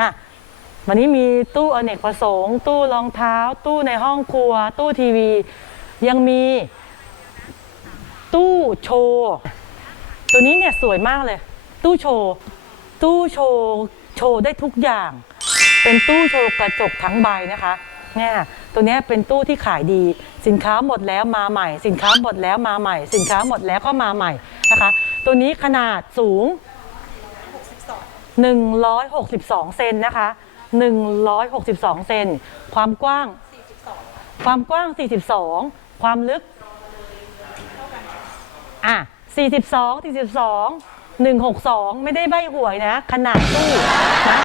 อะวันนี้มีตู้อเนกประสงค์ ตู้รองเท้า ตู้ในห้องครัว ตู้ทีวี ยังมีตู้โชว์ตัวนี้เนี่ยสวยมากเลย ตู้โชว์ตู้โชว์โชว์ได้ทุกอย่าง เป็นตู้โชว์กระจกทั้งใบนะคะเนี่ยตัวนี้เป็นตู้ที่ขายดี สินค้าหมดแล้วมาใหม่ สินค้าหมดแล้วมาใหม่ สินค้าหมดแล้วก็มาใหม่นะคะ ตัวนี้ขนาดสูง 162 เซนนะคะ 162 เซน ความกว้าง ความกว้าง 42 ความลึก อะ 42 42 162 ไม่ได้ใบหวยนะ ขนาดตู้นะ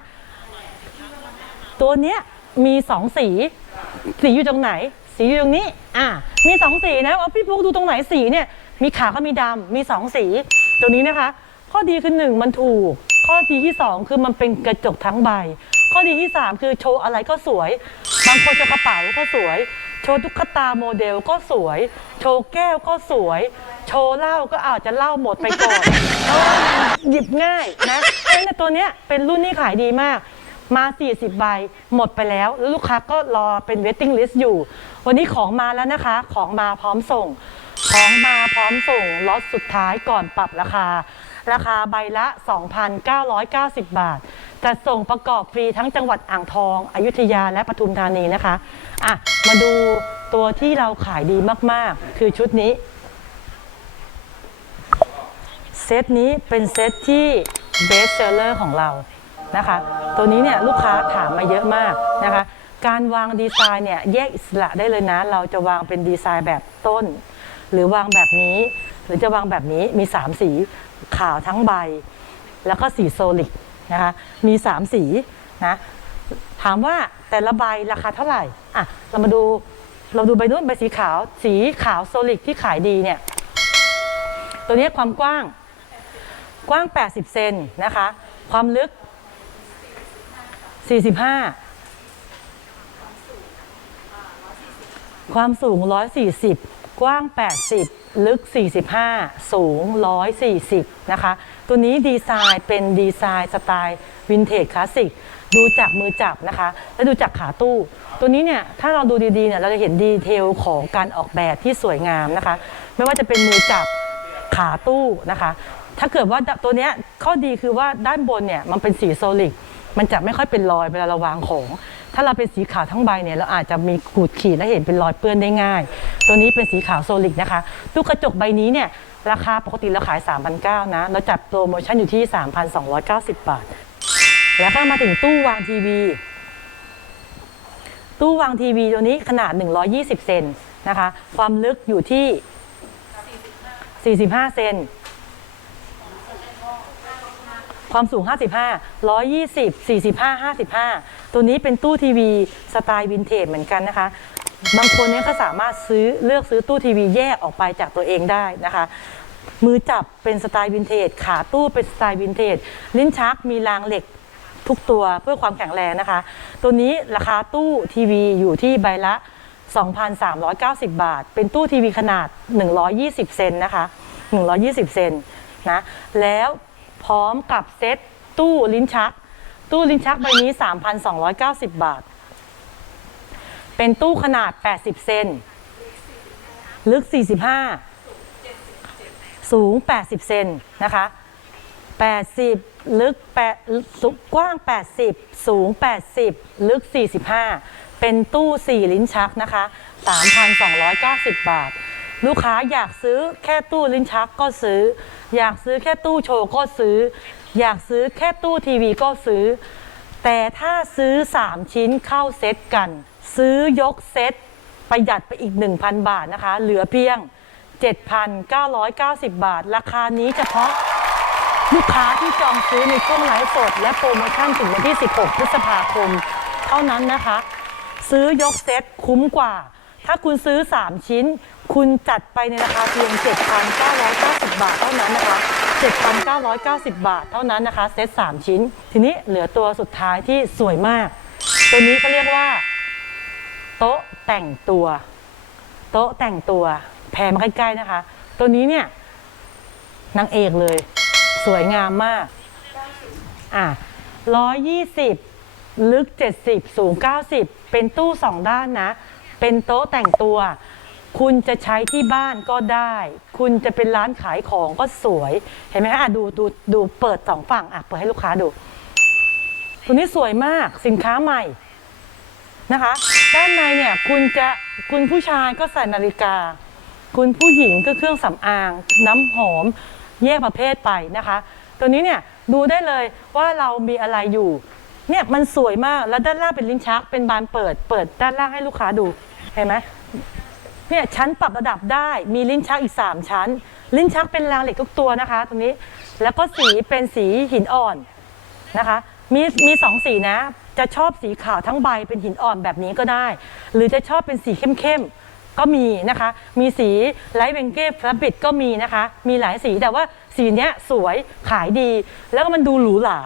ตัวเนี้ยมีสองสี สีอยู่ตรงไหน สีอยู่ตรงนี้ อะ มีสองสีนะว่าพี่ปุ๊กดูตรงไหนสีเนี่ย มีขาวก็มีดำ มีสองสี ตัวนี้นะคะ ข้อดีคือหนึ่งมันถูก ข้อดีที่สองคือมันเป็นกระจกทั้งใบ ข้อดีที่สามคือโชว์อะไรก็สวย บางคนจะกระเป๋าก็สวย โชว์ตุ๊กตาโมเดลก็สวย โชว์แก้วก็สวย โชว์เหล้าก็อาจจะเหล้าหมดไปก่อนเพราะว่ามันหยิบง่ายนะไอ้เนี่ตัวเนี้ยเป็นรุ่นที่ขายดีมาก มา 40 ใบ หมดไปแล้ว แล้วลูกค้าก็รอเป็น waiting list อยู่ วันนี้ของมาแล้วนะคะ ของมาพร้อมส่ง ของมาพร้อมส่งล็อตสุดท้ายก่อนปรับราคา ราคาใบละ 2,990 บาทจะส่งประกอบฟรีทั้งจังหวัดอ่างทอง อยุธยาและปทุมธานีนะคะอะมาดูตัวที่เราขายดีมากๆ คือชุดนี้ เซตนี้เป็นเซตที่ best seller ของเรานะคะ ตัวนี้เนี่ยลูกค้าถามมาเยอะมากนะคะ การวางดีไซน์เนี่ยแยกอิสระได้เลยนะ เราจะวางเป็นดีไซน์แบบต้น หรือวางแบบนี้ หรือจะวางแบบนี้มี 3 สีขาวทั้งใบ แล้วก็สีโซลิดนะคะมี 3 สีนะถามว่าแต่ละใบราคาเท่าไหร่อะเรามาดูเราดูใบนู้นใบสีขาว สีขาวโซลิดที่ขายดีเนี่ยตัวนี้ความกว้างกว้าง 80 เซนนะคะ ความลึก 45 ความสูง 140 กว้าง 80 ลึก 45 สูง 140 นะคะ ตัวนี้ดีไซน์เป็นดีไซน์สไตล์วินเทจคลาสสิก ดูจากมือจับนะคะ และดูจากขาตู้ ตัวนี้เนี่ย ถ้าเราดูดีๆเนี่ย เราจะเห็นดีเทลของการออกแบบที่สวยงามนะคะ ไม่ว่าจะเป็นมือจับขาตู้นะคะ ถ้าเกิดว่าตัวเนี้ยข้อดีคือว่าด้านบนเนี่ย มันเป็นสีโซลิดมันจะไม่ค่อยเป็นรอยเวลาเราวางของ ถ้าเราเป็นสีขาวทั้งใบเนี่ยเราอาจจะมีขูดขีดและเห็นเป็นรอยเปื้อนได้ง่าย ตัวนี้เป็นสีขาวโซลิดนะคะตู้กระจกใบนี้เนี่ยราคาปกติเราขาย3,900นะเราจัดโปรโมชั่นอยู่ที่ 3,290 บาท แล้วก็มาถึงตู้วางทีวีตู้วางทีวีตัวนี้ขนาด 120 เซนนะคะ ความลึกอยู่ที่ 45 เซน ความสูง 55 120 45 55 ตัวนี้เป็นตู้ทีวีสไตล์วินเทจเหมือนกันนะคะ บางคนเนี่ยก็สามารถซื้อเลือกซื้อตู้ทีวีแยกออกไปจากตัวเองได้นะคะมือจับเป็นสไตล์วินเทจ ขาตู้เป็นสไตล์วินเทจ ลิ้นชักมีรางเหล็กทุกตัวเพื่อความแข็งแรงนะคะ ตัวนี้ราคาตู้ทีวีอยู่ที่ใบละ 2,390 บาท เป็นตู้ทีวีขนาด 120 เซนนะคะ 120 เซนนะ แล้ว พร้อมกับเซ็ตตู้ลิ้นชัก ตู้ลิ้นชักใบนี้ 3,290 บาท เป็นตู้ขนาด 80 เซนลึก 45 สูง 80 เซนนะคะ 80 ลึก8สูงกว้าง 80 สูง 80 ลึก 45 เป็นตู้ 4 ลิ้นชักนะคะ 3,290 บาท ลูกค้าอยากซื้อแค่ตู้ลิ้นชักก็ซื้อ อยากซื้อแค่ตู้โชว์ก็ซื้อ อยากซื้อแค่ตู้ทีวีก็ซื้อ แต่ถ้าซื้อ 3 ชิ้นเข้าเซตกัน ซื้อยกเซตประหยัดไปอีก 1,000 บาทนะคะ เหลือเพียง 7,990 บาท ราคานี้เฉพาะลูกค้าที่จองซื้อในช่วงไลฟ์สด และโปรโมชั่นถึงวันที่ 16 พฤษภาคม เท่านั้นนะคะ ซื้อยกเซตคุ้มกว่า ถ้าคุณซื้อ 3 ชิ้น คุณจัดไปในราคาเพียง 7,990 บาทเท่านั้นนะคะ 7,990 บาทเท่านั้นนะคะ เซต 3 ชิ้น ทีนี้เหลือตัวสุดท้ายที่สวยมาก ตัวนี้เขาเรียกว่า โต๊ะแต่งตัว โต๊ะแต่งตัวแพรมาใกล้ๆนะคะ ตัวนี้เนี่ยนางเอกเลย สวยงามมากอะร้อยยี่สิบลึก 70 สูง 90 เป็นตู้สองด้านนะ เป็นโต๊ะแต่งตัว คุณจะใช้ที่บ้านก็ได้ คุณจะเป็นร้านขายของก็สวย เห็นไหมคะอะดูดูดูเปิดสองฝั่งอะเปิดให้ลูกค้าดู ตัวนี้สวยมากสินค้าใหม่นะคะ ด้านในเนี่ยคุณจะคุณผู้ชายก็ใส่นาฬิกา คุณผู้หญิงก็เครื่องสำอาง น้ำหอมแยกประเภทไปนะคะ ตัวนี้เนี่ยดูได้เลยว่าเรามีอะไรอยู่ เนี่ยมันสวยมากแล้วด้านล่างเป็นลิ้นชัก เป็นบานเปิด เปิดด้านล่างให้ลูกค้าดูเห็นไหมเนี่ยชั้นปรับระดับได้มีลิ้นชักอีก 3 ชั้น ลิ้นชักเป็นรางเหล็กทุกตัวนะคะ ตรงนี้แล้วก็สีเป็นสีหินอ่อนนะคะ มีมีสองสีนะ จะชอบสีขาวทั้งใบเป็นหินอ่อนแบบนี้ก็ได้ หรือจะชอบเป็นสีเข้มๆ ก็มีนะคะ มีสีไลท์เบงเก้ฟลับิดก็มีนะคะ มีหลายสีแต่ว่าสีเนี้ยสวยขายดี แล้วก็มันดูหรูหรา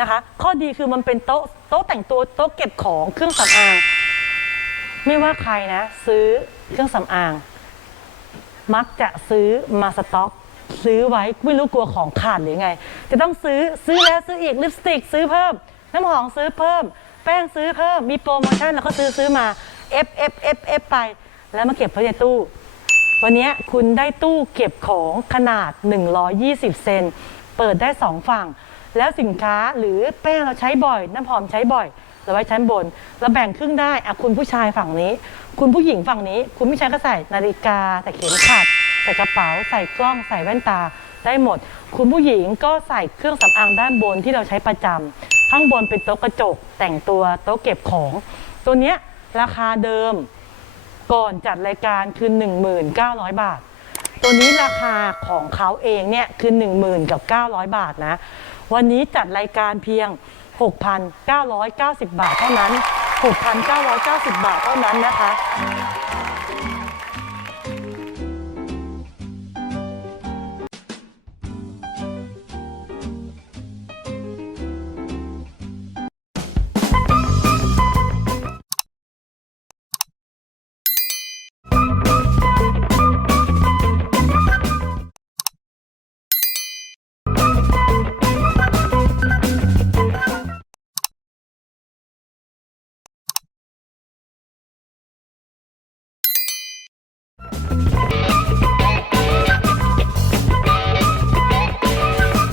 นะคะ ข้อดีคือมันเป็นโต๊ะโต๊ะแต่งตัวโต๊ะเก็บของเครื่องสำอางไม่ว่าใครนะ ซื้อเครื่องสำอาง มักจะซื้อมาสต็อกซื้อไว้ไม่รู้กลัวของขาดหรือไง จะต้องซื้อซื้อแล้วซื้ออีกลิปสติกซื้อเพิ่ม น้ำหอมซื้อเพิ่ม แป้งซื้อเพิ่มมีโปรโมชั่นแล้วก็ซื้อซื้อมา F F F F ไป แล้วมาเก็บไว้ในตู้ วันนี้คุณได้ตู้เก็บของขนาด 120 เซน เปิดได้ 2 ฝั่ง แล้วสินค้าหรือแป้งเราใช้บ่อย น้ำหอมใช้บ่อย เราไว้ชั้นบน เราแบ่งครึ่งได้อะคุณผู้ชายฝั่งนี้ คุณผู้หญิงฝั่งนี้ คุณผู้ชายก็ใส่นาฬิกาใส่เข็มขัดใส่กระเป๋า ใส่กล้อง ใส่แว่นตาได้หมด คุณผู้หญิงก็ใส่เครื่องสำอางด้านบนที่เราใช้ประจำข้างบนเป็นโต๊ะกระจก แต่งตัวโต๊ะเก็บของ ตัวเนี้ยราคาเดิม ก่อนจัดรายการคือ 1,900 บาท ตัวนี้ราคาของเขาเองเนี่ยคือ 10,000กับ900 บาทนะ วันนี้จัดรายการเพียง 6,990 บาทเท่านั้น 6,990 บาทเท่านั้นนะคะ